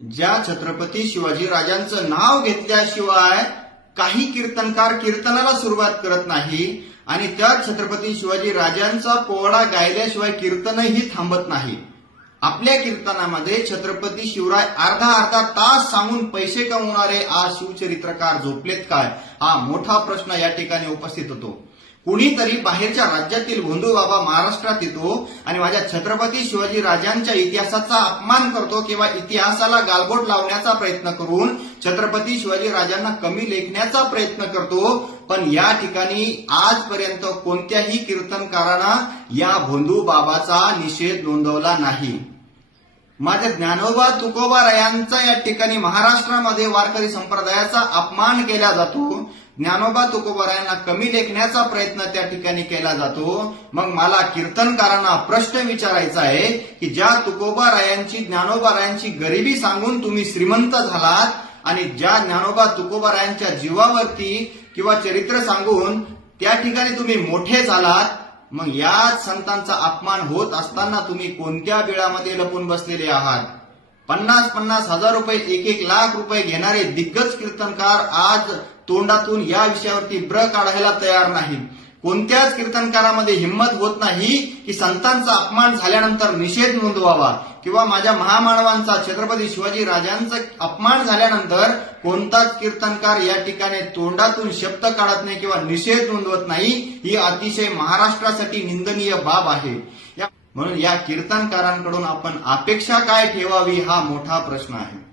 ज्या छत्रपती शिवाजी राजांचं नाव घेतल्याशिवाय काही कीर्तनकार कीर्तनाला सुरुवात करत नाही आणि त्या छत्रपती शिवाजी राजांचा पोवाडा गायल्याशिवाय कीर्तनही थांबत नाही. आपल्या कीर्तनामध्ये छत्रपती शिवराय अर्धा तास सांगून पैसे कमवणारे आज शिवचरित्रकार झोपलेत काय, हा मोठा प्रश्न या ठिकाणी उपस्थित होतो. कुणीतरी बाहेरच्या राज्यातील भोंदू बाबा महाराष्ट्रात येतो आणि माझ्या छत्रपती शिवाजी राजांच्या इतिहासाचा अपमान करतो किंवा इतिहासाला गालबोट लावण्याचा प्रयत्न करून छत्रपती शिवाजी राजांना कमी लेखण्याचा प्रयत्न करतो. पण या ठिकाणी आजपर्यंत कोणत्याही कीर्तनकारानं या भोंदू बाबाचा निषेध नोंदवला नाही. माझ्या ज्ञानोबा तुकोबारायांचा या ठिकाणी महाराष्ट्रामध्ये वारकरी संप्रदायाचा अपमान केला जातो. ज्ञानोबा तुकोबारायांना कमी लेखण्याचा प्रयत्न त्या ठिकाणी केला जातो. मग मला कीर्तनकारांना प्रश्न विचारायचा आहे की ज्या तुकोबारायांची ज्ञानोबारायांची गरिबी सांगून तुम्ही श्रीमंत झालात आणि ज्या ज्ञानोबा तुकोबारायांच्या जीवावरती किंवा चरित्र सांगून त्या ठिकाणी तुम्ही मोठे झालात, मग याच संतांचा अपमान होत असताना तुम्ही कोणत्या बिळामध्ये लपून बसलेले आहात? 50-50 हजार रुपये, 1-1 लाख रुपये घेणारे दिग्गज कीर्तनकार आज तोंडातून या विषयावरती ब्र काढायला तयार नाही. कोणत्याच कीर्तनकारामध्ये हिंमत होत नाही की संतांचा अपमान झाल्यानंतर निषेध नोंदवावा किंवा माझ्या महामानवांचा छत्रपती शिवाजी राजांचा अपमान झाल्यानंतर कोणताच कीर्तनकार या ठिकाणी तोंडातून शब्द काढत नाही किंवा निषेध नोंदवत नाही. ही अतिशय महाराष्ट्रासाठी निंदनीय बाब आहे. म्हणून या कीर्तनकारांकडून आपण अपेक्षा काय ठेवावी, हा मोठा प्रश्न आहे.